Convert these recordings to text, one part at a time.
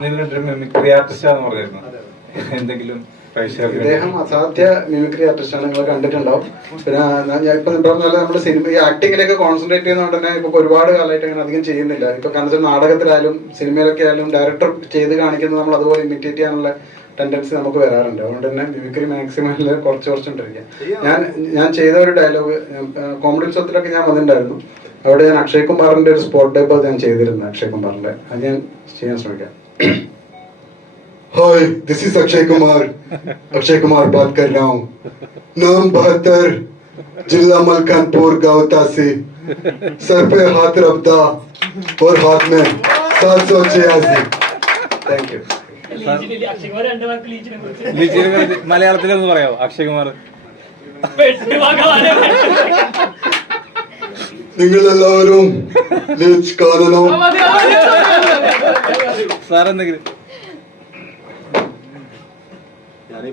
Mimicry ആർട്ടിസ്റ്റാന്ന് പറഞ്ഞിരുന്നു. എന്തെങ്കിലും ഇദ്ദേഹം അസാധ്യ മിമിക്രി ആർട്ടിസ്റ്റാണ്, നിങ്ങൾ കണ്ടിട്ടുണ്ടാവും. പിന്നെ ഇപ്പൊ നമ്മൾ സിനിമ ഈ ആക്ടിങ്ങിലൊക്കെ കോൺസെൻട്രേറ്റ് ചെയ്യുന്നതുകൊണ്ട് തന്നെ ഇപ്പൊ ഒരുപാട് കാലമായിട്ട് അങ്ങനെ അധികം ചെയ്യുന്നില്ല. ഇപ്പൊ കാരണം വെച്ചാൽ നാടകത്തിലായാലും സിനിമയിലൊക്കെ ആയാലും ഡയറക്ടർ ചെയ്ത് കാണിക്കുന്നത് നമ്മൾ അതുപോലെ ഇമിറ്റേറ്റ് ചെയ്യാനുള്ള ടെൻഡൻസി നമുക്ക് വരാറുണ്ട്. അതുകൊണ്ട് തന്നെ മിമിക്രി മാക്സിമം കുറച്ചുകൊണ്ടിരിക്കുക. ഞാൻ ചെയ്ത ഒരു ഡയലോഗ് കോമഡി ഉത്സവത്തിലൊക്കെ ഞാൻ വന്നിട്ടുണ്ടായിരുന്നു. അവിടെ ഞാൻ അക്ഷയ് കുമാറിന്റെ ഒരു സ്പോട്ട് ടൈപ്പ് ഞാൻ ചെയ്തിരുന്നു. അക്ഷയ് കുമാറിന്റെ അത് ഞാൻ ചെയ്യാൻ ശ്രമിക്കാം. हाय, दिस इज अक्षय कुमार बात कर रहा हूँ. नाम 72, जिला मलकानपुर गाँव तासी, सर पे हाथ रब्दा और हाथ में 786. Thank you. മലയാളത്തിലൊന്ന് പറയാമോ അക്ഷയ് കുമാർ? നിങ്ങളെല്ലാവരും ലീച്ച് കാണണം. സാർ എന്തെങ്കിലും ഞാനീ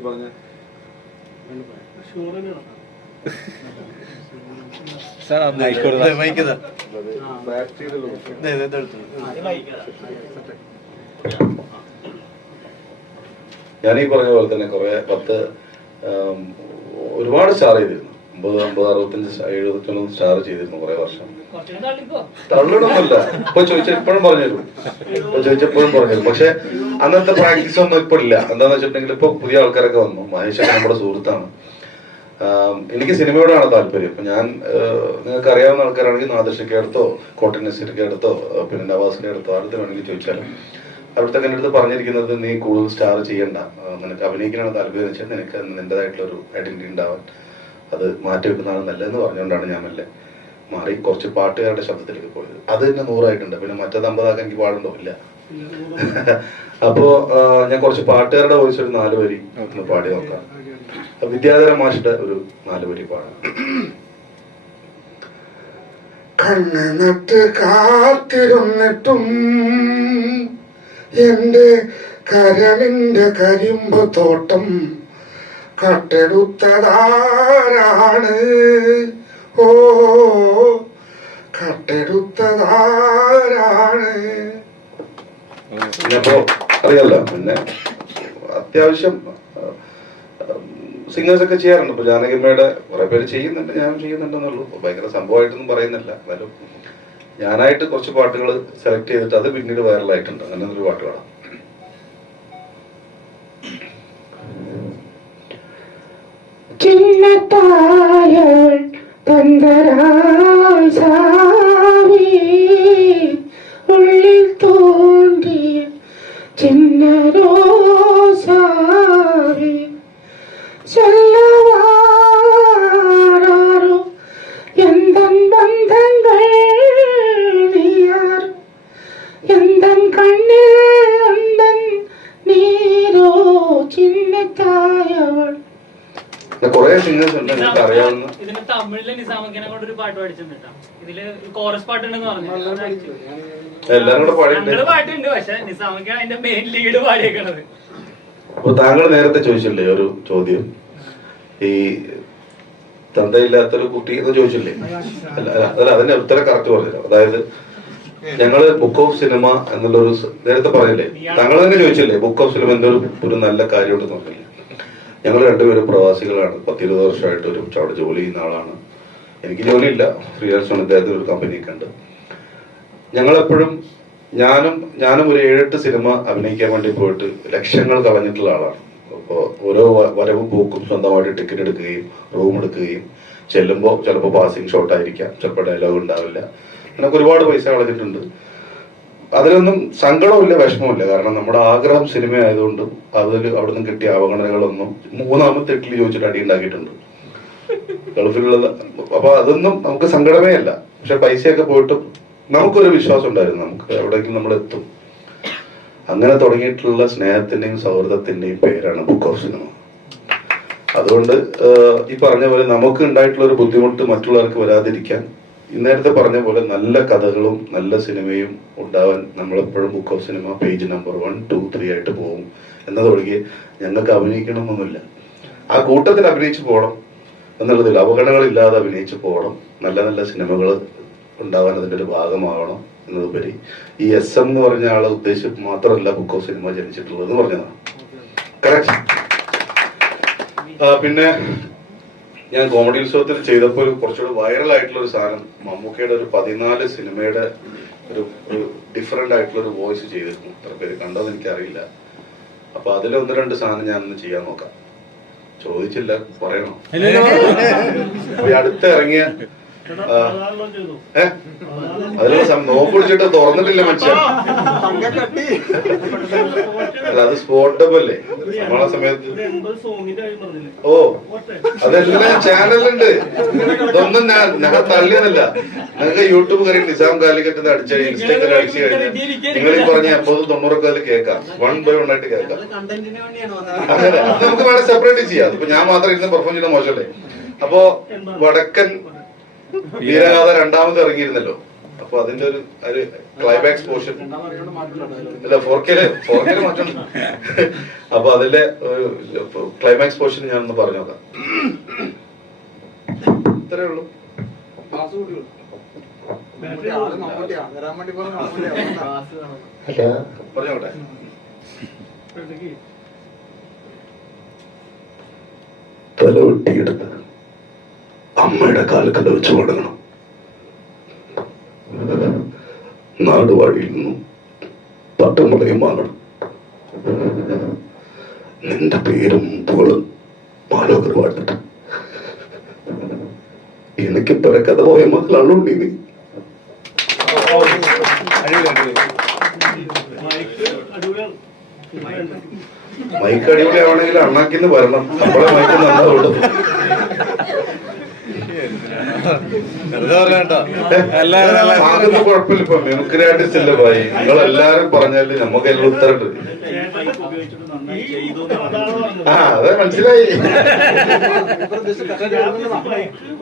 പറഞ്ഞ പോലെ തന്നെ ഒരുപാട് സ്റ്റാർ ചെയ്തിരുന്നു. 50, 65, 70 സ്റ്റാർ ചെയ്തിരുന്നു കുറെ വർഷം. തള്ളണമല്ല, ഇപ്പൊ ചോദിച്ചപ്പോഴും പറഞ്ഞുതരും, പക്ഷെ അന്നത്തെ പ്രാക്ടീസ് ഒന്നും ഇപ്പൊ ഇല്ല. എന്താന്ന് വെച്ചിട്ടുണ്ടെങ്കിൽ ഇപ്പൊ പുതിയ ആൾക്കാരൊക്കെ വന്നു. മഹേഷൊക്കെ നമ്മുടെ സുഹൃത്താണ്. എനിക്ക് സിനിമയോടാണ് താല്പര്യം. ഇപ്പൊ ഞാൻ നിങ്ങൾക്ക് അറിയാവുന്ന ആൾക്കാരാണെങ്കിൽ നാദർഷയ്ക്ക് അടുത്തോ കോട്ടൻ നസീറിന്റെ അടുത്തോ പിന്നെ നവാസിന്റെ അടുത്തോ ആരുടെ വേണമെങ്കിൽ ചോദിച്ചാലും അവിടുത്തെ എൻ്റെ അടുത്ത് പറഞ്ഞിരിക്കുന്നത് നീ കൂടുതൽ സ്റ്റാർ ചെയ്യണ്ട, നിനക്ക് അഭിനയിക്കാനാണ് താല്പര്യം വെച്ചാൽ നിനക്ക് നിന്റേതായിട്ടുള്ള ഒരു ഐഡന്റിറ്റി ഉണ്ടാവാൻ അത് മാറ്റി വെക്കുന്നതാണ് നല്ലതെന്ന് പറഞ്ഞുകൊണ്ടാണ് ഞാൻ മെല്ലെ മാറി കുറച്ച് പാട്ടുകാരുടെ ശബ്ദത്തിലേക്ക് പോയത്. അത് തന്നെ 100 ആയിട്ടുണ്ട്. പിന്നെ മറ്റേത് 50 ആക്കാൻ എനിക്ക് പാടുണ്ടോ ഇല്ല. അപ്പോ ഞാൻ കുറച്ച് പാട്ടുകാരുടെ വോയിസ് ഒരു 4 വരി ഒന്ന് പാടി നോക്കാം. വിദ്യാധര മാഷിന്റെ ഒരു 4 വരി പാടാം. കണ്ണ് നട്ട് കാത്തിരുന്നിട്ടും എന്റെ കരളിന്റെ കരിമ്പ് തോട്ടം കട്ടെടുത്തതാരാണ്? ഓ കട്ടെടുത്തതാരാണ്? പിന്നെപ്പോ അറിയാലോ, പിന്നെ അത്യാവശ്യം സിംഗേഴ്സ് ഒക്കെ ചെയ്യാറുണ്ട്. ഇപ്പൊ ജാനകിയമ്മയുടെ കുറെ പേര് ചെയ്യുന്നുണ്ട്, ഞാൻ ചെയ്യുന്നുണ്ടെന്നുള്ളൂ. ഭയങ്കര സംഭവമായിട്ടൊന്നും പറയുന്നില്ല. എന്നാലും ഞാനായിട്ട് കുറച്ച് പാട്ടുകൾ സെലക്ട് ചെയ്തിട്ട് അത് പിന്നീട് വൈറലായിട്ടുണ്ട്. അങ്ങനെ ഒരു പാട്ട് കാണാം. ചിന്നത്തായൾ തന്തരായി സാവി ഉള്ളിൽ തോണ്ടിയ ചിന്നരോസാവി ചൊല്ലവാരോ എന്തൻ ബന്ധങ്ങൾ നീയാർ എന്തൻ കണ്ണിൽ ഉണ്ടൻ നീരോ ചിന്നത്തായൾ. കുറെ സിംഗേഴ്സ് ഉണ്ട് എനിക്ക് അറിയാവുന്ന. ഇതിന് തമിഴിലെ നിസാമക്കിനെ കൊണ്ട് ഒരു പാട്ട് പഠിച്ചിട്ടുണ്ട്. ഇതില് കോറസ് പാട്ടുണ്ടെന്ന് പറഞ്ഞു. എല്ലാരും കൂടെ പാടിയിട്ടുണ്ട്. പാട്ടുണ്ട്, പക്ഷെ നിസാമക്കാണ് അതിന്റെ മെയിൻ ലീഡ് പാടിയേക്കണത്. അപ്പൊ താങ്കൾ നേരത്തെ ചോദിച്ചില്ലേ ഒരു ചോദ്യം, ഈ തന്തയില്ലാത്തൊരു കുട്ടി എന്ന് ചോദിച്ചില്ലേ? അല്ല, അതിന്റെ ഉത്തരം കറക്റ്റ് പറഞ്ഞില്ല. അതായത് ഞങ്ങള് ബുക്ക് ഓഫ് സിനിമ എന്നുള്ളൊരു നേരത്തെ പറഞ്ഞില്ലേ, താങ്കൾ തന്നെ ചോദിച്ചില്ലേ ബുക്ക് ഓഫ് സിനിമ ഒരു നല്ല കാര്യമുണ്ടെന്ന് പറഞ്ഞില്ലേ? ഞങ്ങൾ രണ്ടുപേരും പ്രവാസികളാണ്. 10-20 വർഷമായിട്ട് ഒരുമിച്ച് അവിടെ ജോലി ചെയ്യുന്ന ആളാണ്. എനിക്ക് ജോലിയില്ല, ഫ്രീലാൻസ് ആണ്. ഇദ്ദേഹത്തിന് ഒരു കമ്പനിയൊക്കെ ഉണ്ട്. ഞങ്ങളെപ്പോഴും ഞാനും ഒരു 7-8 സിനിമ അഭിനയിക്കാൻ വേണ്ടി പോയിട്ട് ലക്ഷങ്ങൾ കളഞ്ഞിട്ടുള്ള ആളാണ്. അപ്പോൾ ഓരോ വരവും പോക്കും സ്വന്തമായിട്ട് ടിക്കറ്റ് എടുക്കുകയും റൂം എടുക്കുകയും ചെല്ലുമ്പോൾ ചിലപ്പോൾ പാസിംഗ് ഷോട്ട് ആയിരിക്കാം, ചിലപ്പോൾ ഡയലോഗ് ഉണ്ടാവില്ല. അങ്ങനെയൊക്കെ ഒരുപാട് പൈസ കളഞ്ഞിട്ടുണ്ട്. അതിലൊന്നും സങ്കടമില്ല, വിഷമമില്ല. കാരണം നമ്മുടെ ആഗ്രഹം സിനിമ ആയതുകൊണ്ടും അവിടെ നിന്ന് കിട്ടിയ അവഗണനകളൊന്നും 3ാമത്തെ ഇഡ്ഡലി ചോദിച്ചിട്ട് അടി ഉണ്ടാക്കിയിട്ടുണ്ട് ഗൾഫിലുള്ളത്. അപ്പൊ അതൊന്നും നമുക്ക് സങ്കടമേ അല്ല. പക്ഷെ പൈസയൊക്കെ പോയിട്ടും നമുക്കൊരു വിശ്വാസം ഉണ്ടായിരുന്നു, നമുക്ക് എവിടേക്കും നമ്മൾ എത്തും. അങ്ങനെ തുടങ്ങിയിട്ടുള്ള സ്നേഹത്തിന്റെയും സൗഹൃദത്തിന്റെയും പേരാണ് ബുക്ക് ഓഫ് സിനിമ. അതുകൊണ്ട് ഈ പറഞ്ഞ പോലെ നമുക്ക് ഉണ്ടായിട്ടുള്ള ഒരു ബുദ്ധിമുട്ട് മറ്റുള്ളവർക്ക് വരാതിരിക്കാൻ നേരത്തെ പറഞ്ഞ പോലെ നല്ല കഥകളും നല്ല സിനിമയും ഉണ്ടാവാൻ നമ്മളെപ്പോഴും book of cinema page number 1, 2, 3 ആയിട്ട് പോകും എന്നതൊഴികെ ഞങ്ങൾക്ക് അഭിനയിക്കണമെന്നൊന്നുമില്ല. ആ കൂട്ടത്തിൽ അഭിനയിച്ചു പോകണം എന്നുള്ളതിൽ അവഗണനകളില്ലാതെ അഭിനയിച്ചു പോകണം. നല്ല നല്ല സിനിമകൾ ഉണ്ടാവാൻ അതിൻ്റെ ഒരു ഭാഗമാവണം എന്നതുപരി ഈ SM എന്ന് പറഞ്ഞ ആളെ ഉദ്ദേശിച്ച് മാത്രമല്ല ബുക്ക് ഓഫ് സിനിമ ജനിച്ചിട്ടുള്ളത് എന്ന് പറഞ്ഞതാണ്. കറക്റ്റ്. പിന്നെ ഞാൻ കോമഡി ഉത്സവത്തിൽ ചെയ്തപ്പോൾ ഒരു കുറച്ചുകൂടി വൈറൽ ആയിട്ടുള്ള ഒരു സാധനം, മമ്മൂക്കയുടെ ഒരു 14 സിനിമയുടെ ഒരു ഡിഫറെന്റ് ആയിട്ടുള്ള ഒരു വോയിസ് ചെയ്തിരുന്നു. എത്ര പേര് കണ്ടോന്ന് എനിക്കറിയില്ല. അപ്പൊ അതിൽ 1-2 സാധനം ഞാൻ ഒന്ന് ചെയ്യാൻ നോക്കാം. ചോദിച്ചില്ല, പറയണോ? അപ്പൊ അടുത്ത് ഇറങ്ങിയ അതിലുള്ള നോമ്പ് പിടിച്ചിട്ട് തുറന്നിട്ടില്ല മനുഷ്യൻ. അല്ല, അത് സ്പോട്ടബിൾ അല്ലേ നമ്മളെ സമയത്ത്? ഓ, അതെല്ലാം ചാനലുണ്ട്. ഇതൊന്നും ഞാൻ തള്ളിയതല്ല. നിങ്ങൾക്ക് യൂട്യൂബ് കയറി നിസാം കാലിക്കറ്റ് അടിച്ച ഇൻസ്റ്റഗ്രാം അടിച്ചു കഴിഞ്ഞാൽ നിങ്ങൾ ഈ പറഞ്ഞ 80-90 അതിൽ കേൾക്കാം. 1 by 1 ആയിട്ട് കേൾക്കാം. അങ്ങനെ അത് നമുക്ക് വേണേൽ സെപ്പറേറ്റ് ചെയ്യാം. ഇപ്പൊ ഞാൻ മാത്രം ഇരുന്ന് പെർഫോം ചെയ്യുന്ന മോശമല്ലേ? അപ്പോ വടക്കൻ വീരഗാഥ 2ാമത് ഇറങ്ങിയിരുന്നല്ലോ. അപ്പൊ അതിന്റെ ഒരു ക്ലൈമാക്സ് പോർഷൻ അല്ല 4K മാറ്റം. അപ്പൊ അതിന്റെ ക്ലൈമാക്സ് പോർഷൻ ഞാനൊന്ന് പറഞ്ഞു നോക്കാം. ഇത്രേ ഉള്ളൂ. പറഞ്ഞോട്ടെ. തലവെട്ടിയെടുത്ത് അമ്മയുടെ കാലക്കല വെച്ച് മടങ്ങണം. നാടുവാഴിയിൽ നിന്നും തട്ടുമുളയും വാങ്ങണം. നിന്റെ പേരും പോളും മാലോകർ വാഴ്ത്തിട്ട് എനിക്ക് പിറക്കഥ പോയ മക്കളാണോ നീ? മൈക്ക് അടിപൊളിയാവണമെങ്കിൽ അണ്ണാക്കിന്ന് വരണം. അപ്പോഴേ മൈക്ക് നന്നാവുള്ളൂ. ആകുന്ന കുഴപ്പമില്ല. ഇപ്പൊ മിമിക്രി ആർട്ടിസ്റ്റ് അല്ലേ ഭായി, നിങ്ങൾ എല്ലാരും പറഞ്ഞാല് നമുക്ക് എല്ലാം ഉത്തരണ്ട്. അതെ, മനസ്സിലായി.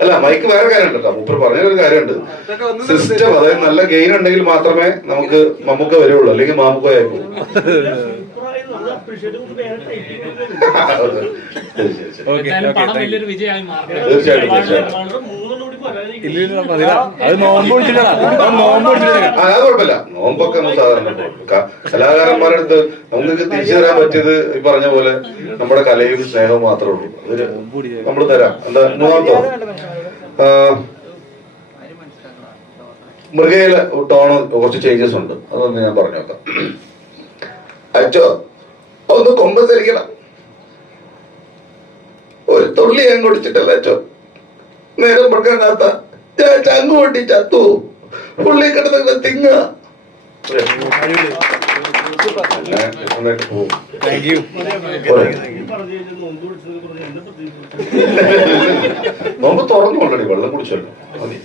അല്ല, മൈക്ക് വേറെ കാര്യം ഉണ്ടല്ലോ. മുപ്പർ പറഞ്ഞൊരു കാര്യമുണ്ട്. സിസ്റ്റം, അതായത് നല്ല ഗെയിൻ ഉണ്ടെങ്കിൽ മാത്രമേ നമുക്ക് മമ്മൂക്ക വരുള്ളൂ, അല്ലെങ്കിൽ മാമുക്കയായി പോകും. അത് കുഴപ്പമില്ല. നോമ്പൊക്കെ നമുക്ക് സാധാരണ കലാകാരന്മാരുടെ അടുത്ത് നമുക്ക് തിരിച്ചു തരാൻ പറ്റിയത് ഈ പറഞ്ഞ പോലെ നമ്മുടെ കലയും സ്നേഹവും മാത്രമേ ഉള്ളൂ. അതിന് നമ്മൾ തരാം. എന്താ 3ാമത്തോ? മൃഗയിലെ ടോണ് കുറച്ച് ചേഞ്ചസ് ഉണ്ട്. അതൊന്ന് ഞാൻ പറഞ്ഞു നോക്കാം. അച്ചോ, ഒന്ന് കൊമ്പസരിക്കണം. ഒരു തുള്ളി ഞാൻ കുടിച്ചിട്ടല്ല അച്ചോ. നേരം കൊടുക്കാത്ത ഞാൻ ചങ്കു പൊട്ടി ചത്തു. പുള്ളി കിടന്ന തിങ്ങ. നോമ്പ് തുറന്നു ഓൾറെഡി. വെള്ളം കുടിച്ചല്ലോ. മതി.